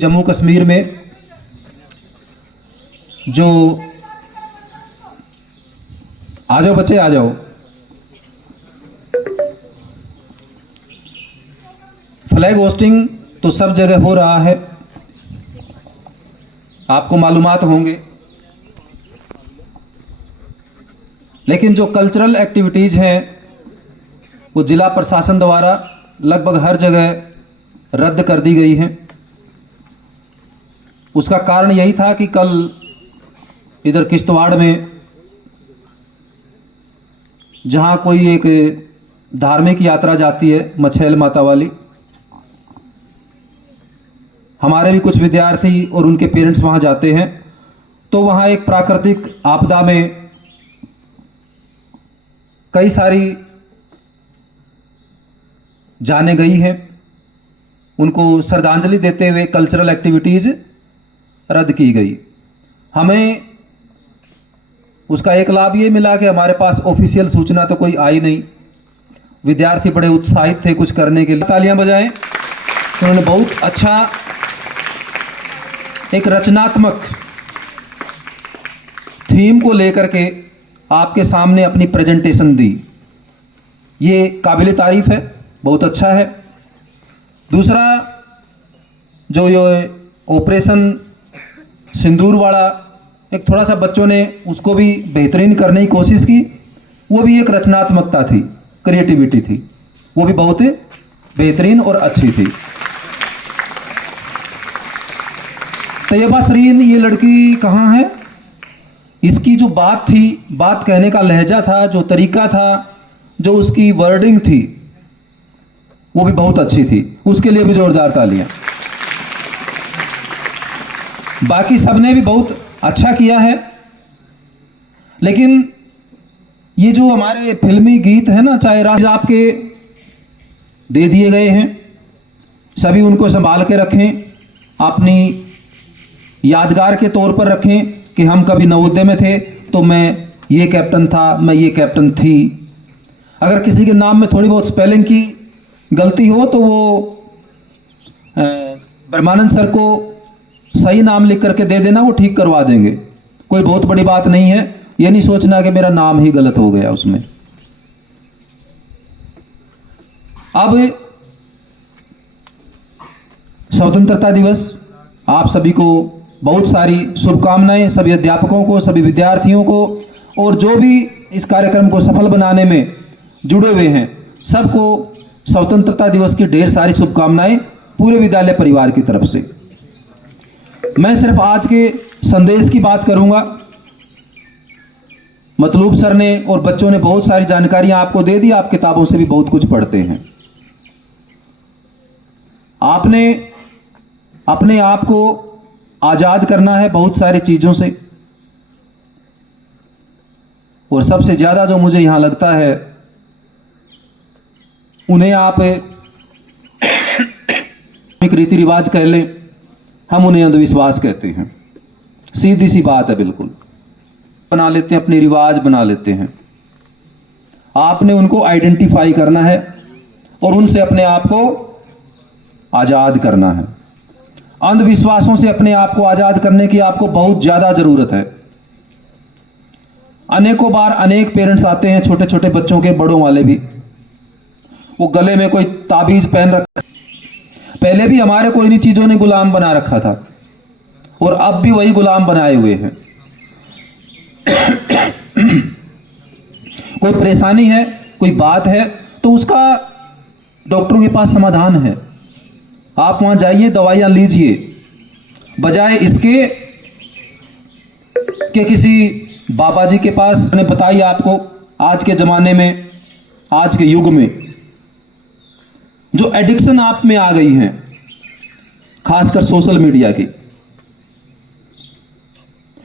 जम्मू कश्मीर में जो आ जाओ बच्चे आ जाओ, फ्लैग होस्टिंग तो सब जगह हो रहा है, आपको मालूमात होंगे। लेकिन जो कल्चरल एक्टिविटीज़ हैं वो ज़िला प्रशासन द्वारा लगभग हर जगह रद्द कर दी गई हैं। उसका कारण यही था कि कल इधर किश्तवाड़ में जहाँ कोई एक धार्मिक यात्रा जाती है मछैल माता वाली, हमारे भी कुछ विद्यार्थी और उनके पेरेंट्स वहाँ जाते हैं, तो वहाँ एक प्राकृतिक आपदा में कई सारी जानें गई हैं। उनको श्रद्धांजलि देते हुए कल्चरल एक्टिविटीज़ रद्द की गई। हमें उसका एक लाभ ये मिला कि हमारे पास ऑफिशियल सूचना तो कोई आई नहीं। विद्यार्थी बड़े उत्साहित थे कुछ करने के लिए। तालियां बजाएं। उन्होंने बहुत अच्छा एक रचनात्मक थीम को लेकर के आपके सामने अपनी प्रेजेंटेशन दी। ये काबिल तारीफ है, बहुत अच्छा है। दूसरा, जो ये ऑपरेशन सिंदूर वाला एक थोड़ा सा बच्चों ने उसको भी बेहतरीन करने की कोशिश की, वो भी एक रचनात्मकता थी, क्रिएटिविटी थी, वो भी बहुत बेहतरीन और अच्छी थी। तैयबा सरीन ये लड़की कहाँ है? इसकी जो बात थी, बात कहने का लहजा था, जो तरीका था, जो उसकी वर्डिंग थी, वो भी बहुत अच्छी थी। उसके लिए भी जोरदार तालियां। बाकी सबने भी बहुत अच्छा किया है। लेकिन ये जो हमारे फिल्मी गीत है ना, चाहे राज आपके दे दिए गए हैं, सभी उनको संभाल के रखें, अपनी यादगार के तौर पर रखें कि हम कभी नवोदय में थे तो मैं ये कैप्टन था, मैं ये कैप्टन थी। अगर किसी के नाम में थोड़ी बहुत स्पेलिंग की गलती हो तो वो ब्रह्मानंद सर को सही नाम लिख करके दे देना, वो ठीक करवा देंगे। कोई बहुत बड़ी बात नहीं है। ये नहीं सोचना कि मेरा नाम ही गलत हो गया उसमें। अब स्वतंत्रता दिवस, आप सभी को बहुत सारी शुभकामनाएं, सभी अध्यापकों को, सभी विद्यार्थियों को, और जो भी इस कार्यक्रम को सफल बनाने में जुड़े हुए हैं, सबको स्वतंत्रता दिवस की ढेर सारी शुभकामनाएं पूरे विद्यालय परिवार की तरफ से। मैं सिर्फ आज के संदेश की बात करूंगा। मतलूब सर ने और बच्चों ने बहुत सारी जानकारियां आपको दे दी। आप किताबों से भी बहुत कुछ पढ़ते हैं। आपने अपने आप को आज़ाद करना है बहुत सारी चीज़ों से, और सबसे ज़्यादा जो मुझे यहाँ लगता है, उन्हें आप एक रीति रिवाज कह लें, हम उन्हें अंधविश्वास कहते हैं। सीधी सी बात है, बिल्कुल बना लेते हैं, अपने रिवाज बना लेते हैं। आपने उनको आइडेंटिफाई करना है और उनसे अपने आप को आज़ाद करना है। अंधविश्वासों से अपने आप को आज़ाद करने की आपको बहुत ज़्यादा ज़रूरत है। अनेकों बार अनेक पेरेंट्स आते हैं, छोटे छोटे बच्चों के, बड़ों वाले भी, वो गले में कोई ताबीज़ पहन रखा। पहले भी हमारे कोई नहीं चीज़ों ने गुलाम बना रखा था, और अब भी वही गुलाम बनाए हुए हैं। कोई परेशानी है, कोई बात है, तो उसका डॉक्टरों के पास समाधान है। आप वहां जाइए, दवाइयां लीजिए, बजाय इसके कि किसी बाबा जी के पास। मैंने बताई आपको, आज के ज़माने में, आज के युग में जो एडिक्शन आप में आ गई हैं, खासकर सोशल मीडिया की।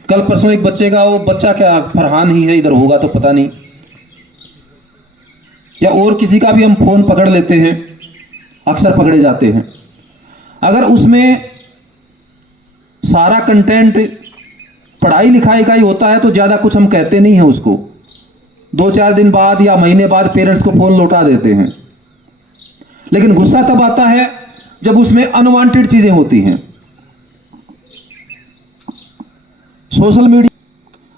कल परसों एक बच्चे का, वो बच्चा क्या फरहान ही है, इधर होगा तो पता नहीं, या और किसी का भी हम फोन पकड़ लेते हैं, अक्सर पकड़े जाते हैं। अगर उसमें सारा कंटेंट पढ़ाई लिखाई का ही होता है तो ज़्यादा कुछ हम कहते नहीं हैं उसको। 2-4 दिन बाद या महीने बाद पेरेंट्स को फोन लौटा देते हैं। लेकिन गुस्सा तब आता है जब उसमें अनवांटेड चीज़ें होती हैं। सोशल मीडिया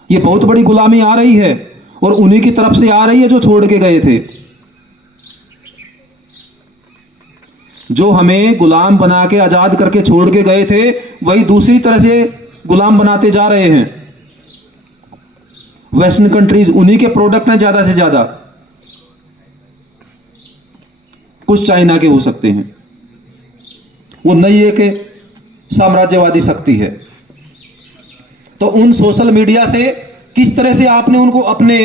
ये बहुत बड़ी गुलामी आ रही है और उन्हीं की तरफ से आ रही है जो छोड़ के गए थे, जो हमें गुलाम बना के आजाद करके छोड़ के गए थे, वही दूसरी तरह से गुलाम बनाते जा रहे हैं। वेस्टर्न कंट्रीज उन्हीं के प्रोडक्ट हैं ज्यादा से ज्यादा, कुछ चाइना के हो सकते हैं, वो नई एक साम्राज्यवादी शक्ति है। तो उन सोशल मीडिया से किस तरह से आपने उनको अपने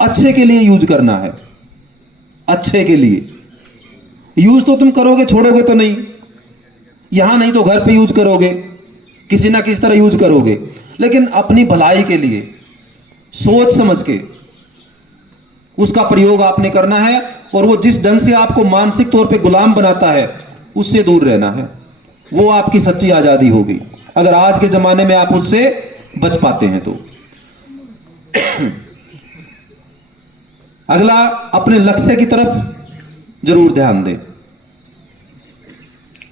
अच्छे के लिए यूज करना है, अच्छे के लिए यूज तो तुम करोगे, छोड़ोगे तो नहीं, यहां नहीं तो घर पे यूज करोगे, किसी ना किसी तरह यूज करोगे, लेकिन अपनी भलाई के लिए सोच समझ के उसका प्रयोग आपने करना है। और वो जिस ढंग से आपको मानसिक तौर पे गुलाम बनाता है उससे दूर रहना है, वो आपकी सच्ची आजादी होगी, अगर आज के जमाने में आप उससे बच पाते हैं तो। अगला, अपने लक्ष्य की तरफ जरूर ध्यान दें।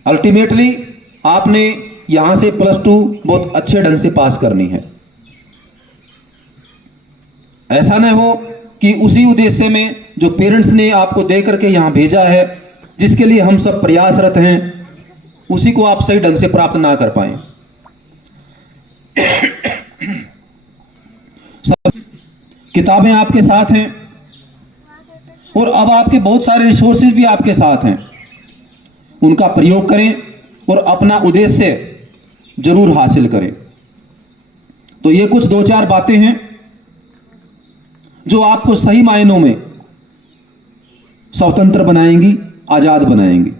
अल्टीमेटली आपने यहां से +2 बहुत अच्छे ढंग से पास करनी है। ऐसा न हो कि उसी उद्देश्य में जो पेरेंट्स ने आपको दे करके यहां भेजा है, जिसके लिए हम सब प्रयासरत हैं, उसी को आप सही ढंग से प्राप्त ना कर पाएं। सब किताबें आपके साथ हैं और अब आपके बहुत सारे रिसोर्सेज भी आपके साथ हैं, उनका प्रयोग करें और अपना उद्देश्य जरूर हासिल करें। तो ये कुछ 2-4 बातें हैं जो आपको सही मायनों में स्वतंत्र बनाएंगी, आजाद बनाएंगी।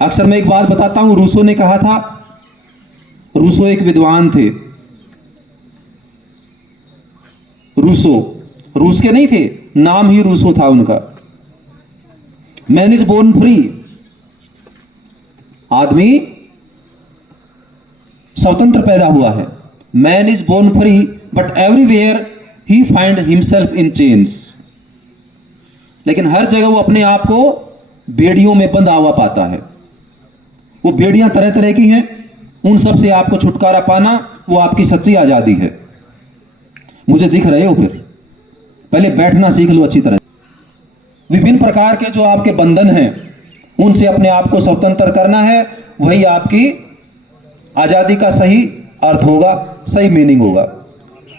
अक्सर मैं एक बात बताता हूं, रूसो ने कहा था, रूसो एक विद्वान थे, रूसो रूस के नहीं थे, नाम ही रूसो था उनका। मैन इज बोर्न फ्री, आदमी स्वतंत्र पैदा हुआ है। Man is born free but everywhere he find himself in chains. लेकिन हर जगह वो अपने आप को बेड़ियों में बंधा हुआ पाता है। वो बेड़ियां तरह तरह की हैं, उन सब से आपको छुटकारा पाना वो आपकी सच्ची आजादी है। मुझे दिख रहे हो? फिर पहले बैठना सीख लो अच्छी तरह। विभिन्न प्रकार के जो आपके बंधन हैं उनसे अपने आप को स्वतंत्र करना है, वही आपकी आजादी का सही अर्थ होगा, सही मीनिंग होगा।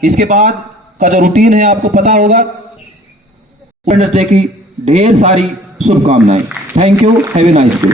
इसके बाद का जो रूटीन है आपको पता होगा। वेडनेसडे की ढेर सारी शुभकामनाएं। Thank you, have a nice day.